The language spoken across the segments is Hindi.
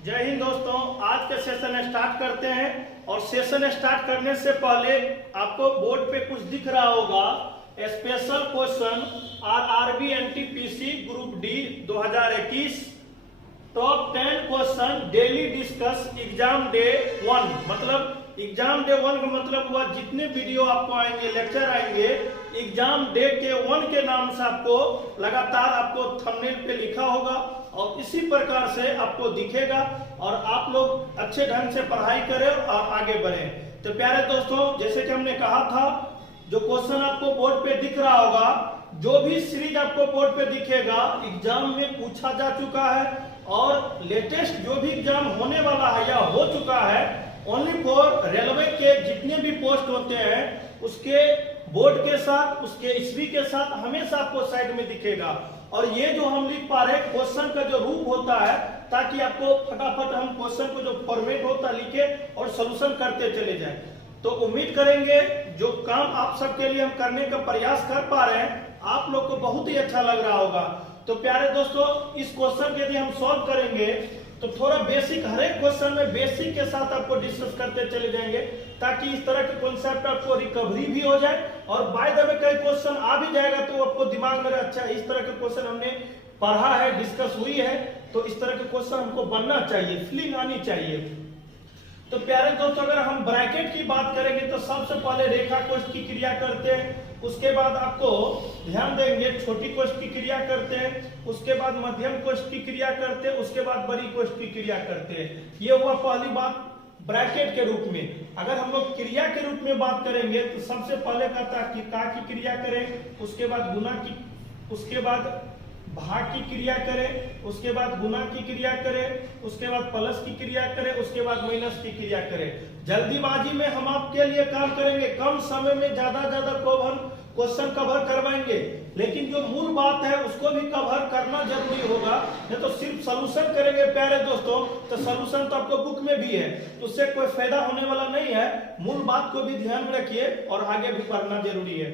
जय हिंद दोस्तों। आज के सेशन स्टार्ट करते हैं और सेशन स्टार्ट करने से पहले आपको बोर्ड पे कुछ दिख रहा होगा, special question RRB NTPC group D 2021 top 10 question daily discuss exam day 1। मतलब एग्जाम डे 1 का मतलब हुआ जितने वीडियो आपको आएंगे, लेक्चर आएंगे, एग्जाम डे के 1 के नाम से आपको लगातार आपको थंबनेल पे लिखा होगा और इसी प्रकार से आपको दिखेगा और आप लोग अच्छे ढंग से पढ़ाई करें और आगे बढ़ें। तो प्यारे दोस्तों, जैसे कि हमने कहा था, जो क्वेश्चन आपको बोर्ड पे दिख रहा होगा, जो भी सीरीज आपको बोर्ड पे दिखेगा एग्जाम में पूछा जा चुका है और लेटेस्ट जो भी एग्जाम होने वाला है या हो चुका है, ओनली फॉर रेलवे के जितने भी पोस्ट होते हैं उसके बोर्ड के साथ, उसके ईस्वी के साथ हमेशा आपको साइड में दिखेगा। और ये जो हम लिख पा रहे हैं क्वेश्चन का जो रूप होता है, ताकि आपको फटाफट हम क्वेश्चन को जो फॉर्मेट होता है लिखे और सोल्यूशन करते चले जाए। तो उम्मीद करेंगे जो काम आप सबके लिए हम करने का प्रयास कर पा रहे हैं आप लोग को बहुत ही अच्छा लग रहा होगा। तो प्यारे दोस्तों, इस क्वेश्चन के यदि हम सॉल्व करेंगे तो थोड़ा बेसिक, हर एक क्वेश्चन में बेसिक के साथ आपको डिस्कस करते चले जाएंगे, ताकि इस तरह के कॉन्सेप्ट आपको रिकवरी भी हो जाए और बाय द वे कई क्वेश्चन आ भी जाएगा तो आपको दिमाग में अच्छा इस तरह के क्वेश्चन हमने पढ़ा है, डिस्कस हुई है, तो इस तरह के क्वेश्चन हमको बनना चाहिए, फीलिंग आनी चाहिए। तो प्यारे दोस्तों, अगर हम ब्रैकेट की बात करेंगे तो सबसे पहले रेखा कोष्ठ की क्रिया करते हैं, उसके बाद आपको ध्यान देंगे छोटी कोष्ठ की क्रिया करते हैं, उसके बाद मध्यम कोष्ठ की क्रिया करते हैं, उसके बाद बड़ी कोष्ठ की क्रिया करते हैं। ये हुआ पहली बात ब्रैकेट के रूप में। अगर हम लोग क्रिया के रूप में बात करेंगे तो सबसे पहले कहता कि का की क्रिया करें, उसके बाद गुना की, उसके बाद भाग की क्रिया करें, उसके बाद गुना की क्रिया करें, उसके बाद प्लस की क्रिया करें, उसके बाद माइनस की क्रिया करें। जल्दीबाजी में हम आपके लिए काम करेंगे, कम समय में ज्यादा क्वेश्चन कवर करवाएंगे, लेकिन जो मूल बात है उसको भी कवर करना जरूरी होगा। नहीं तो सिर्फ सोल्यूशन करेंगे प्यारे दोस्तों, तो सोल्यूशन तो आपको बुक में भी है, तो उससे कोई फायदा होने वाला नहीं है। मूल बात को भी ध्यान में रखिए और आगे भी पढ़ना जरूरी है।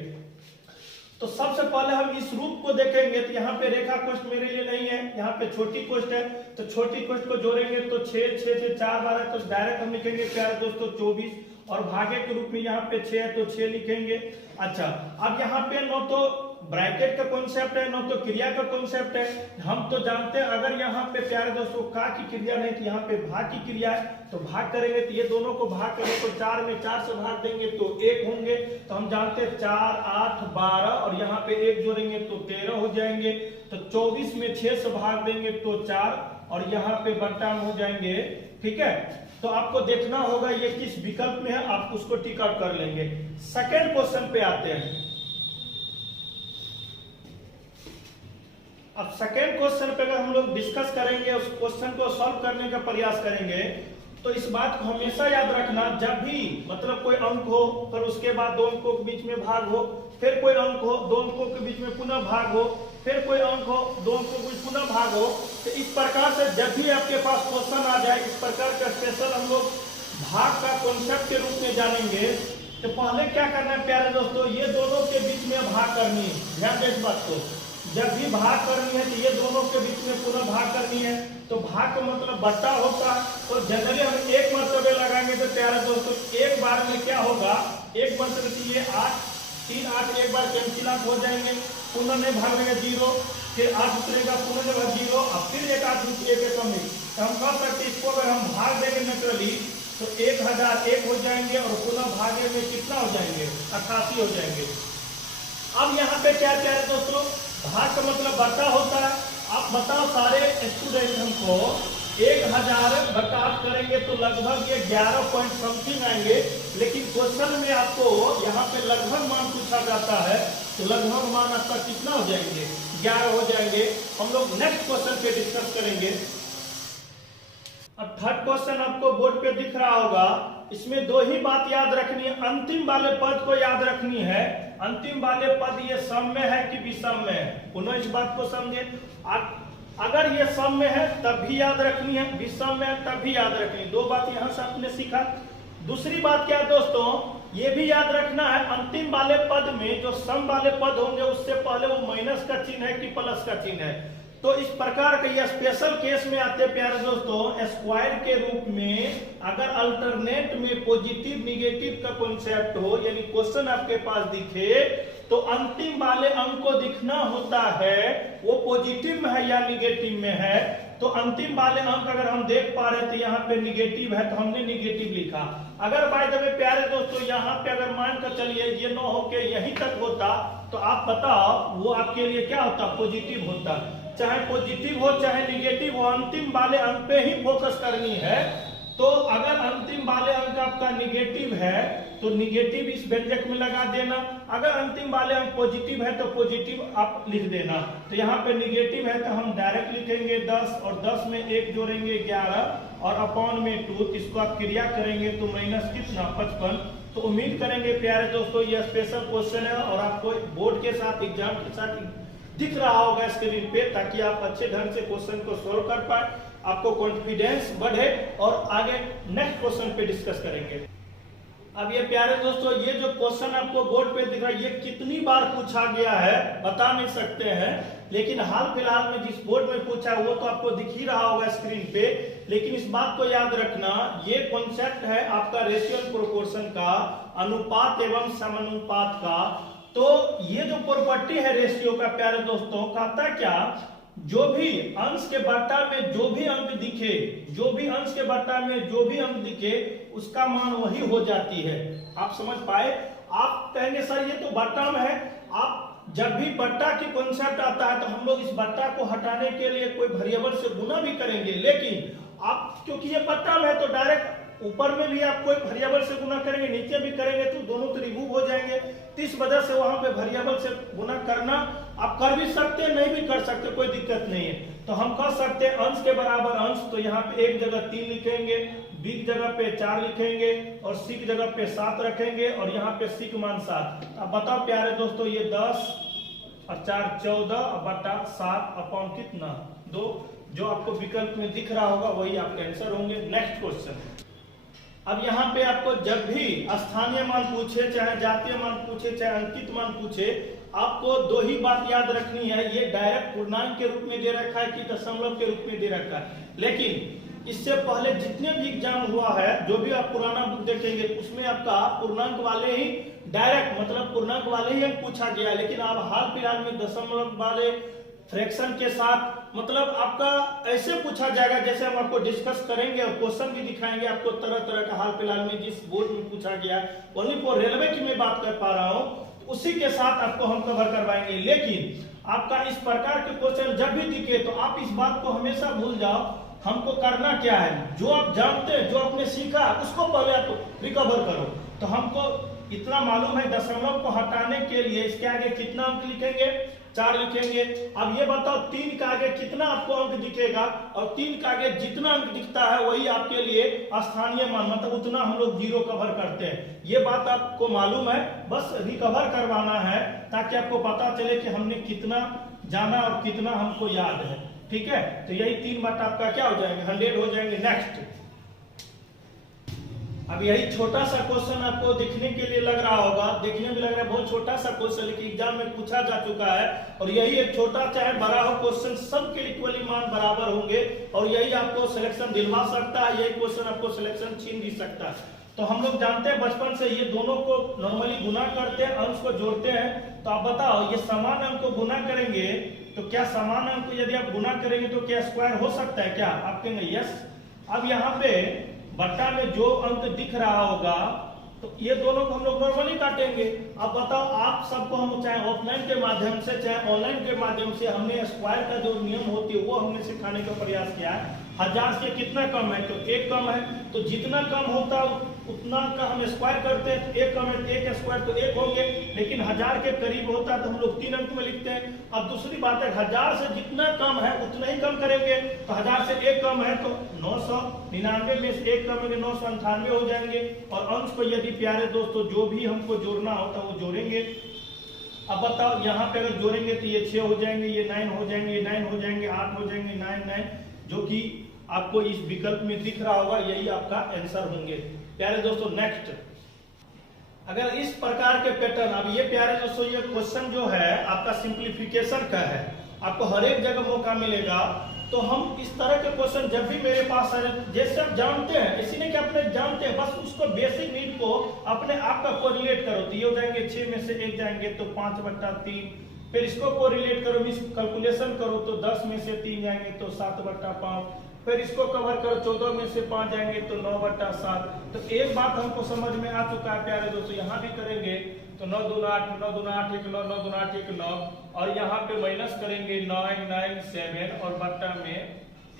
तो सबसे पहले हम इस रूप को देखेंगे तो यहाँ पे रेखा कोष्ठ मेरे लिए नहीं है, यहाँ पे छोटी कोष्ठ है, तो छोटी कोष्ठ को जोड़ेंगे तो 6 6 से 4 12, तो डायरेक्ट हम लिखेंगे प्यारे दोस्तों 24, और भागे के रूप में यहाँ पे 6 है तो 6 लिखेंगे। अच्छा, अब यहाँ पे न तो ब्रैकेट का कॉन्सेप्ट है न तो क्रिया का कॉन्सेप्ट है। हम तो जानते हैं अगर यहाँ पे प्यारे दोस्तों का की क्रिया नहीं तो यहाँ पे भाग की क्रिया है, तो भाग करेंगे तो ये दोनों को भाग करेंगे तो 4 में 4 से भाग देंगे तो 1 होंगे। तो हम जानते हैं 4 8 12 और यहाँ पे 1 जोड़ेंगे तो 13 हो जाएंगे। तो 24 में 6 से भाग देंगे तो 4 और यहाँ पे बट्टा हो जाएंगे। ठीक है, तो आपको देखना होगा ये किस विकल्प में है, आप उसको टिक आउट कर लेंगे। सेकेंड क्वेश्चन पे आते हैं। अब सेकेंड क्वेश्चन पे अगर हम लोग डिस्कस करेंगे, उस क्वेश्चन को सॉल्व करने का प्रयास करेंगे, तो इस बात को हमेशा याद रखना, जब भी मतलब कोई अंक हो फिर उसके बाद 2 अंकों के बीच में भाग हो, फिर कोई अंक हो 2 अंकों के बीच में पुनः भाग हो, फिर कोई अंक हो 2 अंकों के बीच पुनः भाग हो, तो इस प्रकार से जब भी आपके पास क्वेश्चन आ जाए, इस प्रकार का स्पेशल हम लोग भाग का कॉन्सेप्ट के रूप में जानेंगे। तो पहले क्या करना है प्यारे दोस्तों, ये दोनों के बीच में भाग करनी है। ध्यान दें इस बात को, जब भी भाग करनी है तो ये दोनों के बीच में पुनः भाग करनी है। तो भाग का मतलब बट्टा होता है, तो जनरली हम एक मरतबे लगाएंगे तो प्यारे दोस्तों एक बार में क्या होगा, एक मरतबे से ये 8 3 8 एक बार कैंसिल आउट हो जाएंगे, पुनः नहीं भाग देंगे 0, फिर 8 उतरेगा पुनः जगह 0 और फिर एक 8 कम। तो हम कह सकते हैं इसको अगर हम भाग देंगे नेचुरली तो 1001 हो जाएंगे और पुनः भागे में कितना हो जाएंगे, 88 हो जाएंगे। अब यहाँ पे क्या प्यारे दोस्तों, भाग का मतलब बट्टा होता है। आप बताओ सारे स्टूडेंट हमको 1000 बटा 8 करेंगे तो लगभग ये 11 पॉइंट समथिंग आएंगे, लेकिन क्वेश्चन में आपको यहाँ पे लगभग मान पूछा जाता है, तो लगभग मान आपका कितना हो जाएंगे, 11 हो जाएंगे। हम लोग नेक्स्ट क्वेश्चन पे डिस्कस करेंगे। अब थर्ड क्वेश्चन आपको बोर्ड पे दिख रहा होगा, इसमें 2 ही बात याद रखनी है, अंतिम वाले पद को याद रखनी है। अंतिम वाले पद ये सम में है कि विषम में है, पुनः इस बात को समझे। अगर ये सम में है तब भी याद रखनी है, विषम में है तब भी याद रखनी है। 2 बात यहाँ से आपने सीखा। दूसरी बात क्या है दोस्तों, ये भी याद रखना है अंतिम वाले पद में जो सम वाले पद होंगे उससे पहले वो माइनस का चिन्ह है कि प्लस का चिन्ह है। तो तो इस प्रकार के ये स्पेशल केस में आते हैं प्यारे दोस्तों, स्क्वायर के रूप में अगर अल्टरनेट में पॉजिटिव निगेटिव का कॉन्सेप्ट हो, यानी क्वेश्चन आपके पास दिखे तो अंतिम वाले अंक को दिखना होता है वो पॉजिटिव में है या निगेटिव में है। तो अंतिम वाले अंक अगर हम देख पा रहे थे यहाँ पे निगेटिव है तो हमने निगेटिव लिखा। अगर बाय द वे प्यारे दोस्तों यहाँ पे अगर मान कर चलिए ये न होके यहीं तक होता तो आप बताओ वो आपके लिए क्या होता, पॉजिटिव होता। चाहे पॉजिटिव हो चाहे निगेटिव हो, अंतिम वाले अंक पे ही फोकस करनी है। तो अगर अंतिम वाले अंक आपका निगेटिव है तो निगेटिव इस व्यंजक में लगा देना, अगर अंतिम वाले अंक पॉजिटिव है तो पॉजिटिव आप लिख देना। तो यहाँ पे निगेटिव है तो हम डायरेक्ट लिखेंगे 10 और 10 में 1 जोड़ेंगे 11 और अपॉन में 2, इसको आप क्रिया करेंगे तो माइनस कितना 55। तो उम्मीद करेंगे प्यारे दोस्तों ये स्पेशल क्वेश्चन है और आपको बोर्ड के साथ एग्जाम के साथ दिख रहा होगा स्क्रीन पे, ताकि आप अच्छे ढंग से क्वेश्चन को सोल्व कर पाए, आपको कॉन्फिडेंस बढ़े और आगे नेक्स्ट क्वेश्चन पे डिस्कस करेंगे। अब ये प्यारे दोस्तों ये जो क्वेश्चन आपको बोर्ड पे दिख रहा है ये कितनी बार पूछा गया है बता नहीं सकते हैं, लेकिन हाल फिलहाल में जिस बोर्ड में पूछा है वो तो आपको दिख ही रहा होगा स्क्रीन पे। लेकिन इस बात को याद रखना ये कॉन्सेप्ट है आपका रेशियल प्रोपोर्शन का, अनुपात एवं समानुपात का। तो ये जो प्रॉपर्टी है रेशियो का प्यारे दोस्तों, कहता क्या, जो भी अंश के बट्टा में जो भी अंक दिखे, जो भी अंश के बट्टा में जो भी अंक दिखे उसका मान वही हो जाती है। आप समझ पाए? आप कहेंगे सर ये तो बट्टा में है, आप जब भी बट्टा की कॉन्सेप्ट आता है तो हम लोग इस बट्टा को हटाने के लिए कोई वेरिएबल से गुना भी करेंगे, लेकिन आप क्योंकि ये बट्टा में है तो डायरेक्ट ऊपर में भी आप कोई वेरिएबल से गुना करेंगे, नीचे भी करेंगे तो दोनों तो रिमूव हो जाएंगे। तो इस वजह से वहां पे वेरिएबल से गुना करना आप कर भी सकते हैं, नहीं भी कर सकते, कोई दिक्कत नहीं है। तो हम कर सकते हैं अंश के बराबर अंश, तो यहाँ पे एक जगह 3 लिखेंगे, बी की जगह पे 4 लिखेंगे और सी की जगह पे 7 रखेंगे और यहाँ पे सी का मान 7। अब बताओ प्यारे दोस्तों ये 10 और 4 14 और बटा 7 अपॉन कितना 2, जो आपको विकल्प में दिख रहा होगा वही आपके आंसर होंगे। Next question. अब यहाँ पे आपको जब भी स्थानीय मान पूछे, चाहे जातीय मान पूछे, चाहे अंकित मान पूछे, आपको दो ही बात याद रखनी है, ये डायरेक्ट पूर्णांक के रूप में दे रखा है कि दशमलव के रूप में दे रखा है। लेकिन इससे पहले जितने भी एग्जाम हुआ है, जो भी आप पुराना बुक देखेंगे उसमें आपका पूर्णांक वाले ही डायरेक्ट मतलब पूर्णांक वाले ही पूछा गया, लेकिन आप हाल फिलहाल में दशमलव वाले फ्रैक्शन के साथ मतलब आपका ऐसे पूछा जाएगा जैसे हम आपको डिस्कस करेंगे और क्वेश्चन भी दिखाएंगे आपको तरह तरह का। हाल फिलहाल में जिस बोर्ड में पूछा गया ओनली फॉर रेलवे की मैं बात कर पा रहा हूँ, उसी के साथ आपको हम कवर करवाएंगे। लेकिन आपका इस प्रकार के क्वेश्चन जब भी दिखे तो आप इस बात को हमेशा भूल जाओ, हमको करना क्या है, जो आप जानते हैं, जो आपने सीखा उसको पहले आप रिकवर करो। तो हमको इतना मालूम है दशमलव को हटाने के लिए इसके आगे कितना अंक लिखेंगे, 4 लिखेंगे। अब ये बताओ 3 का आगे कितना आपको अंक दिखेगा, और 3 का आगे जितना अंक दिखता है वही आपके लिए स्थानीय मान, मतलब उतना हम लोग 0 कवर करते हैं। ये बात आपको मालूम है, बस रिकवर करवाना है ताकि आपको पता चले कि हमने कितना जाना और कितना हमको याद है। ठीक है, तो यही 3 बात आपका क्या हो जाएंगे, 100 हो जाएंगे। नेक्स्ट। अब यही छोटा सा क्वेश्चन आपको दिखने के लिए लग रहा होगा, देखने में लग रहा है बहुत छोटा सा क्वेश्चन, लेकिन एग्जाम में पूछा जा चुका है। और यही एक छोटा चाहे बड़ा हो क्वेश्चन सबके इक्वली मान बराबर होंगे और यही आपको सिलेक्शन दिलवा सकता है, यही क्वेश्चन आपको सिलेक्शन छीन भी सकता है। तो हम लोग जानते हैं बचपन से ये दोनों को नॉर्मली गुना करते हैं, अंश को जोड़ते हैं। तो आप बताओ ये समान अंक को गुना करेंगे तो क्या समान अंक को यदि आप गुना करेंगे तो क्या स्क्वायर हो सकता है क्या? आप कहेंगे यस। अब यहाँ पे बट्टा में जो अंक दिख रहा होगा तो ये दोनों को हम लोग नॉर्मली काटेंगे। अब बताओ आप सबको हम चाहे ऑफलाइन के माध्यम से चाहे ऑनलाइन के माध्यम से हमने स्क्वायर का जो नियम होती है वो हमने सिखाने का प्रयास किया है। 1000 से कितना कम है तो 1 कम है, तो जितना कम होता उतना का हम स्क्वायर करते हैं। 1 कम है 1 स्क्वायर तो 1 होंगे, लेकिन 1000 के करीब होता है तो हम लोग 3 अंक में लिखते हैं। अब दूसरी बात है 1000 से जितना कम है उतना ही कम करेंगे, तो 1000 से 1 कम है तो 999 में से 1 कम है 998 हो जाएंगे। और अंश को यदि प्यारे दोस्तों जो भी हमको जोड़ना होता है वो जोड़ेंगे। अब बताओ यहाँ पे अगर जोड़ेंगे तो ये 6 हो जाएंगे, ये 9 हो जाएंगे, ये 9 हो जाएंगे, 8 हो जाएंगे, 9 जो कि आपको इस विकल्प में दिख रहा होगा, यही आपका आंसर होंगे। प्यारे दोस्तों नेक्स्ट, अगर इस प्रकार के पैटर्न, अब ये प्यारे दोस्तों ये क्वेश्चन जो है आपका सिंप्लीफिकेशन का है आपको हर एक जगह मौका मिलेगा। तो हम इस तरह के क्वेश्चन जब भी मेरे पास आ जाए, जैसे आप जानते हैं, इसी ने क्या अपने जानते हैं, बस उसको बेसिक नीड को अपने आप का कोरिलेट करो। तो ये हो जाएंगे 6 में से 1 जाएंगे तो 5/3, फिर इसको कोरिलेट करो, कैलकुलेशन करो तो 10 में से 3 जाएंगे तो 7/5, फिर इसको कवर करो 14 में से 5 जाएंगे तो 9/7। तो एक बात हमको समझ में आ चुका है प्यारे दोस्तों, यहाँ भी करेंगे तो 9 दूना 8, 9 दूना 8 1 9, 9 दूना 8 1 9, और यहाँ पे माइनस करेंगे 9 9 7 और बट्टा में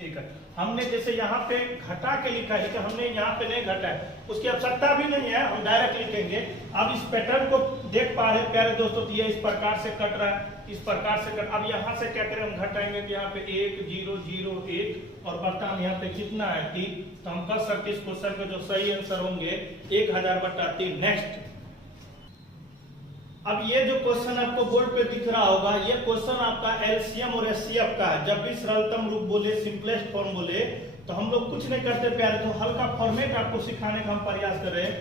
1। हमने जैसे यहाँ पे घटा के लिखा है कि हमने यहाँ पे नहीं घटा है, उसकी आवश्यकता भी नहीं है, हम डायरेक्ट लिखेंगे। अब इस पैटर्न को देख पा रहे प्यारे दोस्तों, तो ये इस प्रकार से कट रहा है, इस प्रकार से कट। अब यहाँ से क्या करें, हम घटाएंगे तो यहाँ पे 1 0 0 1 और बट्टा में यहाँ पे कितना है 3। तो हम कर सकते इस क्वेश्चन के जो सही आंसर होंगे 1000/3। नेक्स्ट, अब ये जो क्वेश्चन आपको बोर्ड पे दिख रहा होगा, ये क्वेश्चन आपका एलसीएम और एचसीएफ का है। जब भी सरलतम रूप बोले, सिंपलेस्ट फॉर्म बोले, तो हम लोग कुछ नहीं करते प्यारे, तो हल्का फॉर्मेट आपको सिखाने का हम प्रयास कर रहे हैं।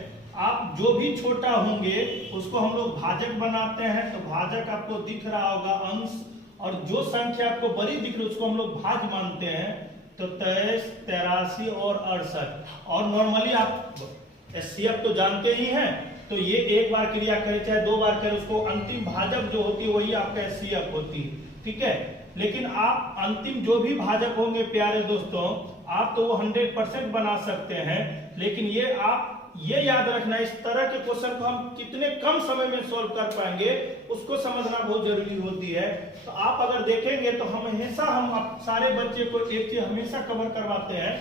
आप जो भी छोटा होंगे उसको हम लोग भाजक बनाते हैं, तो भाजक आपको दिख रहा होगा अंश, और जो संख्या आपको बड़ी दिख रही है उसको हम लोग भाज मानते हैं। तो 23 83 और 68। और नॉर्मली आप एचसीएफ तो जानते ही हैं, तो ये एक बार क्रिया करे चाहे 2 बार करे, उसको अंतिम भाजक जो होती है वही आपका एचसीएफ होती है, ठीक है। लेकिन आप अंतिम जो भी भाजक होंगे प्यारे दोस्तों, आप तो वो 100% बना सकते हैं। लेकिन ये आप ये याद रखना, इस तरह के क्वेश्चन को हम कितने कम समय में सॉल्व कर पाएंगे उसको समझना बहुत जरूरी होती है। तो आप अगर देखेंगे तो हमेशा हम सारे बच्चे को एक चीज हमेशा कवर करवाते हैं,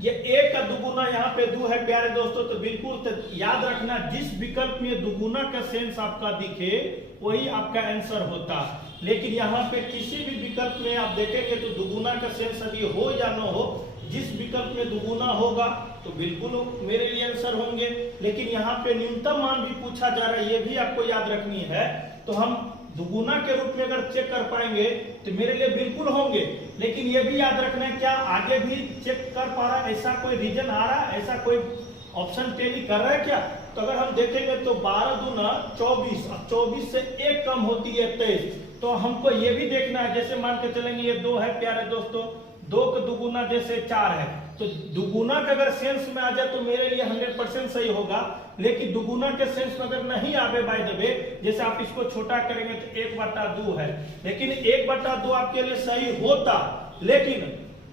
ये 1 का दुगुना यहाँ पे 2 है प्यारे दोस्तों, तो बिल्कुल तो याद रखना, जिस विकल्प में दुगुना का सेंस आपका दिखे वही आपका आंसर होता। लेकिन यहाँ पे किसी भी विकल्प में आप देखेंगे तो दुगुना का सेंस अभी हो या न हो, जिस विकल्प में दुगुना होगा तो बिल्कुल मेरे लिए आंसर होंगे। लेकिन यहाँ पे न्यूनतम मान भी पूछा जा रहा है, ये भी आपको याद रखनी है। तो हम दुगुना के रूप में अगर चेक कर पाएंगे तो मेरे लिए बिल्कुल होंगे। लेकिन ये भी याद रखना है, क्या आगे भी चेक कर पा रहा है, ऐसा कोई रीजन आ रहा है, ऐसा कोई ऑप्शन टेली कर रहा है क्या? तो अगर हम देखेंगे तो 12 दूना 24 और 24 से 1 कम होती है 23। तो हमको ये भी देखना है, जैसे मान के चलेंगे ये 2 है प्यारे दोस्तों, 2 का दुगुना जैसे 4 है, तो दुगुना का अगर सेंस में आ जाए तो मेरे लिए 100% सही होगा। लेकिन दुगुना के सेंस में अगर नहीं आवे बाय द वे, जैसे आप इसको छोटा करेंगे तो 1/2 है, लेकिन 1/2 आपके लिए सही होता। लेकिन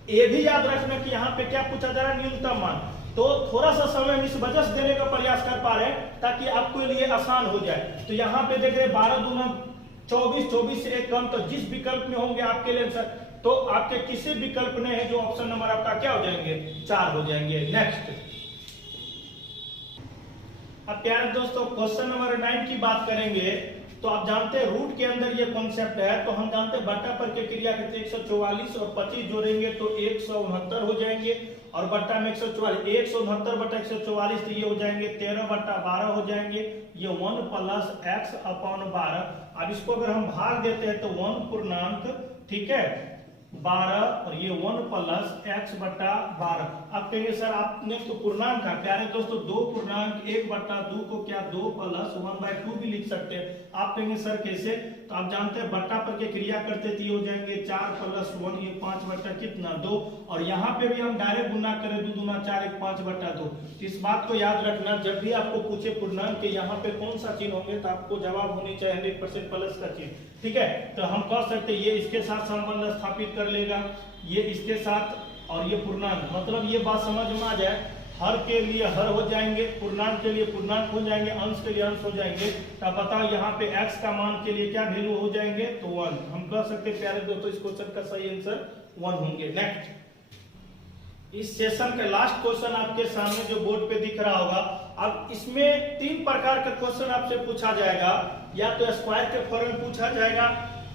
ये भी याद रखना कि यहाँ पे क्या पूछा जा रहा है, न्यूनतम मान। तो थोड़ा सा समय हम इस वजह से देने का प्रयास कर पा रहे हैं ताकि आपके लिए आसान हो जाए। तो यहाँ पे देख रहे 12 दूना 24, 24 से 1 कम, तो जिस विकल्प में होंगे आपके लिए आंसर, तो आपके किसी विकल्प में है जो ऑप्शन नंबर आपका क्या हो जाएंगे, 4 हो जाएंगे। नेक्स्ट, अब प्यारे दोस्तों क्वेश्चन नंबर 9 की बात करेंगे। तो आप जानते हैं रूट के अंदर ये कॉन्सेप्ट है, तो हम जानते हैं बट्टा पर के क्रिया करते 144 और 25 जोड़ेंगे तो 169 हो जाएंगे, और बट्टा में 144, 169/144 तो ये हो जाएंगे 13/12 हो जाएंगे। ये 1 + x/12। अब इसको अगर हम भाग देते हैं तो 1 पूर्णांक, ठीक है, 12 और ये 1 + x/12। अब कहेंगे सर आपने तो पूर्णांक का, प्यारे दोस्तों 2 पूर्णांक 1/2 को क्या 2 + 1/2 भी लिख सकते हैं। आप कहेंगे सर कैसे, तो आप जानते हैं बट्टा पर के क्रिया करते थे, हो जाएंगे 4 + 1, ये 5/2, और यहाँ पे भी हम डायरेक्ट गुना करें 2 दूना 4 1 5/2। इस बात को याद रखना, जब भी आपको पूछे पूर्णांक के यहाँ पे कौन सा चिन्ह होंगे तो आपको जवाब होनी चाहिए 100% प्लस का चिन्ह, ठीक है। तो हम कह सकते हैं ये इसके साथ संबंध स्थापित कर लेगा, ये इसके साथ, और ये पूर्णांक, मतलब ये बात समझ में आ जाए, हर के लिए हर हो जाएंगे, पूर्णांक के लिए पूर्णांक हो जाएंगे, अंश के लिए अंश हो जाएंगे। तो बताओ यहाँ पे x का मान के लिए क्या वैल्यू हो जाएंगे, तो 1। हम कह सकते हैं प्यारे दोस्तों इस क्वेश्चन का सही आंसर 1 होंगे। नेक्स्ट, इस सेशन का लास्ट क्वेश्चन आपके सामने जो बोर्ड पे दिख रहा होगा। अब इसमें 3 प्रकार का क्वेश्चन आपसे पूछा जाएगा, या तो स्क्वायर के फॉर्म में पूछा जाएगा,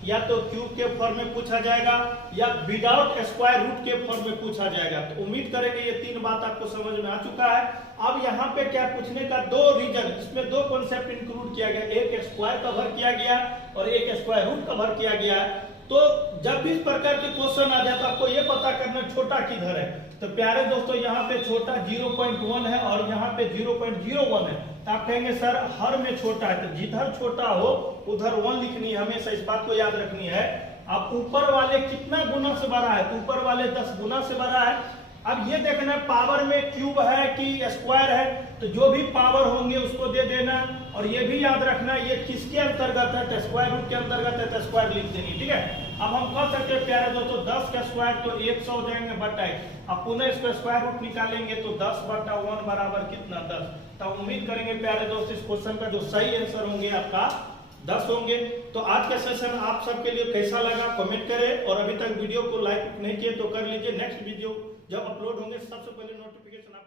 या तो क्यूब के फॉर्म में पूछा जाएगा, या विदाउट स्क्वायर रूट के फॉर्म में पूछा जाएगा। तो उम्मीद करेंगे ये 3 बात आपको समझ में आ चुका है। अब यहाँ पे क्या पूछने का 2 रीजन, इसमें 2 कॉन्सेप्ट इंक्लूड किया गया, एक स्क्वायर कवर किया गया और एक स्क्वायर रूट कवर किया गया। तो जब भी इस प्रकार के क्वेश्चन आ जाए तो आपको ये पता करना छोटा किधर है। तो प्यारे दोस्तों यहाँ पे छोटा 0.1 है और यहाँ पे 0.01 है। तो आप कहेंगे सर हर में छोटा है, तो जिधर छोटा हो उधर 1 लिखनी है, हमेशा इस बात को याद रखनी है। अब ऊपर वाले कितना गुना से बड़ा है, तो ऊपर वाले 10 गुना से बड़ा है। अब ये देखना है पावर में क्यूब है कि स्क्वायर है, तो जो भी पावर होंगे उसको दे देना। और ये भी याद रखना ये किसके अंतर्गत है, तो स्क्वायर रूट के अंतर्गत है, तो स्क्वायर लिख देनी, ठीक है। अब हम कह सकते हैं प्यारे दोस्तों 10 का स्क्वायर तो 100 हो जाएंगे बटा 1। अब पुनः इसको स्क्वायर रूट निकालेंगे तो 10 बटा 1 बराबर कितना 10। तो उम्मीद करेंगे प्यारे दोस्त इस क्वेश्चन का जो सही आंसर होंगे आपका 10 होंगे। तो आज का सेशन आप सबके लिए कैसा लगा कमेंट करें, और अभी तक वीडियो को लाइक नहीं किए तो कर लीजिए। नेक्स्ट वीडियो जब अपलोड होंगे सबसे पहले नोटिफिकेशन